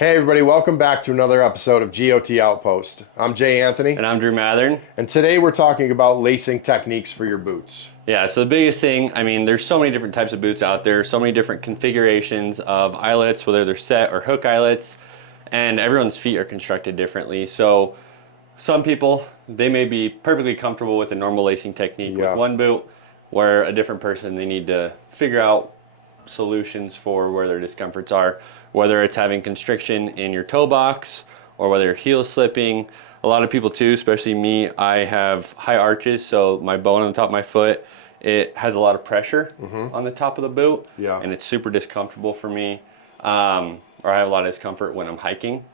Hey everybody, welcome back to another episode of GOT Outpost. I'm Jay Anthony. And I'm Drew Mathern. And today we're talking about lacing techniques for your boots. Yeah, so the biggest thing, there's so many different types of boots out there, so many different configurations of eyelets, whether they're set or hook eyelets, and everyone's feet are constructed differently. So some people, they may be perfectly comfortable with a normal lacing technique with one boot, where a different person, they need to figure out solutions for where their discomforts are, whether it's having constriction in your toe box or whether your heel is slipping. A lot of people too, especially me, I have high arches, so my bone on the top of my foot, it has a lot of pressure on the top of the boot, and it's super discomfortable for me. Or I have a lot of discomfort when I'm hiking,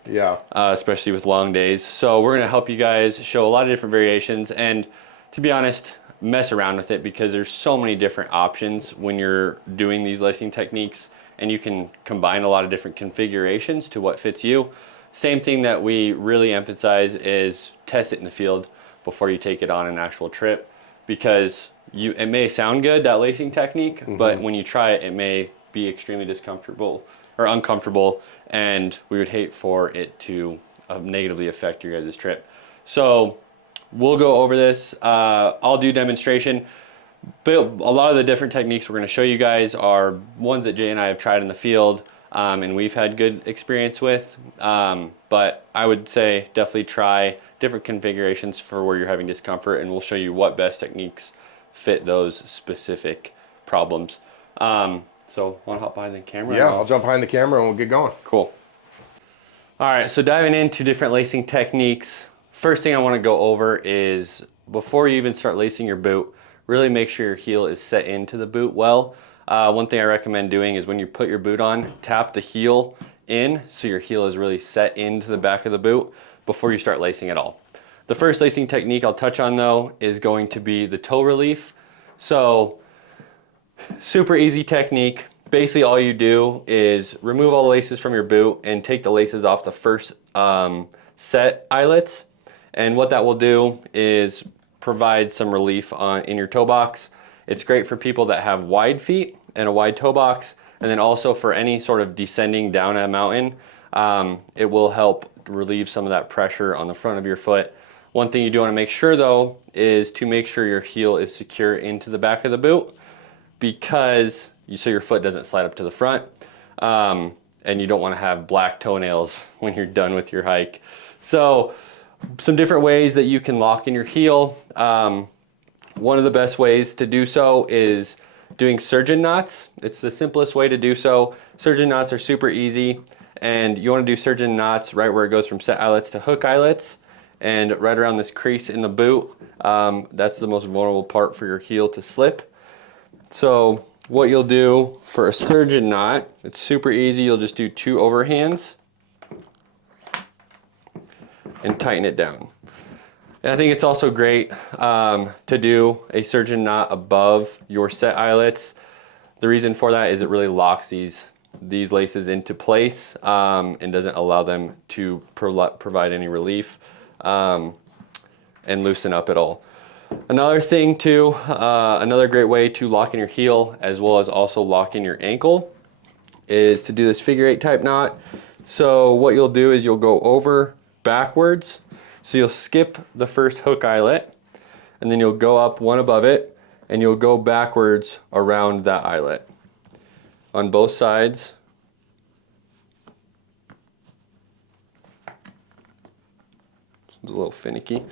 especially with long days. So we're gonna help you guys show a lot of different variations, and to be honest, mess around with it because there's so many different options when you're doing these lacing techniques, and you can combine a lot of different configurations to what fits you. Same thing that we really emphasize is test it in the field before you take it on an actual trip, because it may sound good, that lacing technique, but when you try it, it may be extremely discomfortable or uncomfortable, and we would hate for it to negatively affect your guys' trip. So we'll go over this. I'll do demonstration. But a lot of the different techniques we're going to show you guys are ones that Jay and I have tried in the field, and we've had good experience with. But I would say definitely try different configurations for where you're having discomfort, and we'll show you what best techniques fit those specific problems. So want to hop behind the camera? Yeah, I'll jump behind the camera and we'll get going. Cool. All right, so diving into different lacing techniques. First thing I want to go over is before you even start lacing your boot, really make sure your heel is set into the boot well. One thing I recommend doing is when you put your boot on, tap the heel in so your heel is really set into the back of the boot before you start lacing at all. The first lacing technique I'll touch on though is going to be the toe relief. So super easy technique. Basically all you do is remove all the laces from your boot and take the laces off the first set eyelets. And what that will do is provide some relief in your toe box. It's great for people that have wide feet and a wide toe box, and then also for any sort of descending down a mountain, it will help relieve some of that pressure on the front of your foot. One thing you do want to make sure though is to make sure your heel is secure into the back of the boot, because so your foot doesn't slide up to the front, and you don't want to have black toenails when you're done with your hike. So some different ways that you can lock in your heel. One of the best ways to do so is doing surgeon knots. It's the simplest way to do so. Surgeon knots are super easy, and you want to do surgeon knots right where it goes from set eyelets to hook eyelets, and right around this crease in the boot. That's the most vulnerable part for your heel to slip. So what you'll do for a surgeon knot, it's super easy. You'll just do 2 overhands and tighten it down. And I think it's also great to do a surgeon knot above your set eyelets. The reason for that is it really locks these laces into place, and doesn't allow them to provide any relief and loosen up at all. Another thing too, another great way to lock in your heel as well as also lock in your ankle is to do this figure 8 type knot. So what you'll do is you'll go over backwards. So you'll skip the first hook eyelet, and then you'll go up one above it, and you'll go backwards around that eyelet on both sides. It's a little finicky.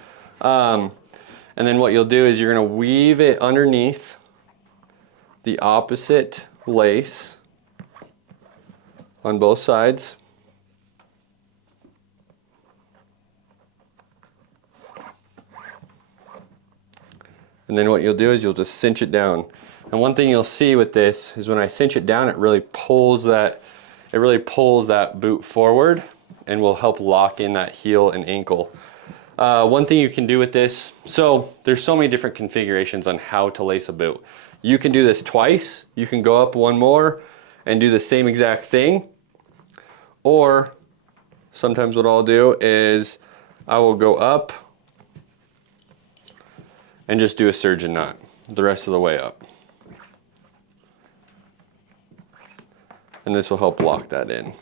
And then what you'll do is you're going to weave it underneath the opposite lace on both sides. And then what you'll do is you'll just cinch it down. And one thing you'll see with this is when I cinch it down, it really pulls that boot forward and will help lock in that heel and ankle. One thing you can do with this, so there's so many different configurations on how to lace a boot. You can do this twice. You can go up one more and do the same exact thing. Or sometimes what I'll do is I will go up and just do a surgeon knot the rest of the way up. And this will help lock that in.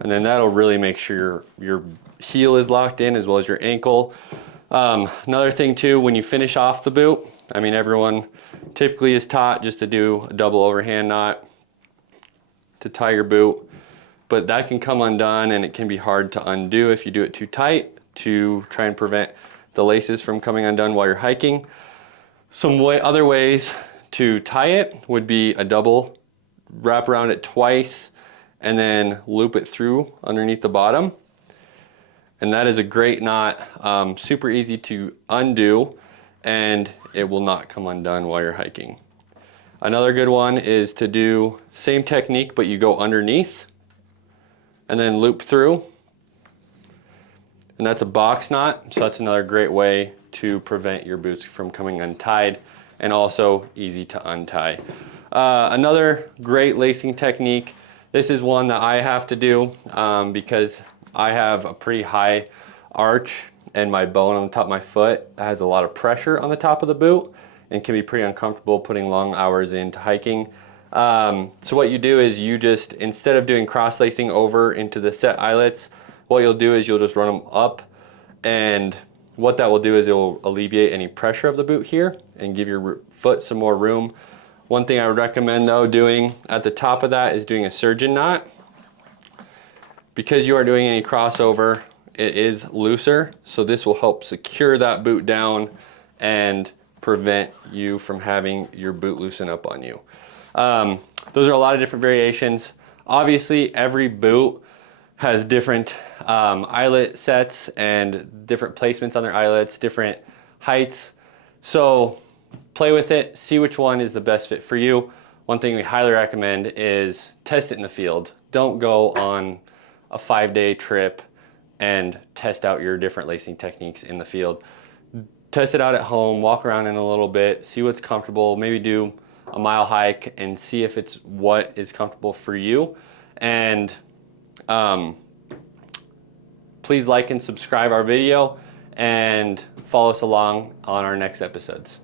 and then that'll really make sure your heel is locked in as well as your ankle. Another thing too, when you finish off the boot, I mean, everyone typically is taught just to do a double overhand knot to tie your boot, but that can come undone and it can be hard to undo if you do it too tight, to try and prevent the laces from coming undone while you're hiking. Other ways to tie it would be a double, wrap around it twice, and then loop it through underneath the bottom. And that is a great knot, super easy to undo, and it will not come undone while you're hiking. Another good one is to do same technique, but you go underneath and then loop through. And that's a box knot, so that's another great way to prevent your boots from coming untied, and also easy to untie. Another great lacing technique, this is one that I have to do because I have a pretty high arch and my bone on the top of my foot has a lot of pressure on the top of the boot and can be pretty uncomfortable putting long hours into hiking. So what you do is you just, instead of doing cross lacing over into the set eyelets, what you'll do is you'll just run them up, and what that will do is it will alleviate any pressure of the boot here and give your foot some more room. One thing I would recommend though doing at the top of that is doing a surgeon knot. Because you are doing any crossover, it is looser, so this will help secure that boot down and prevent you from having your boot loosen up on you. Those are a lot of different variations. Obviously, every boot has different eyelet sets and different placements on their eyelets, different heights. So play with it, see which one is the best fit for you. One thing we highly recommend is test it in the field. Don't go on a 5-day trip and test out your different lacing techniques in the field. Test it out at home, walk around in a little bit, see what's comfortable, maybe do a mile hike and see if it's what is comfortable for you. And please like and subscribe our video and follow us along on our next episodes.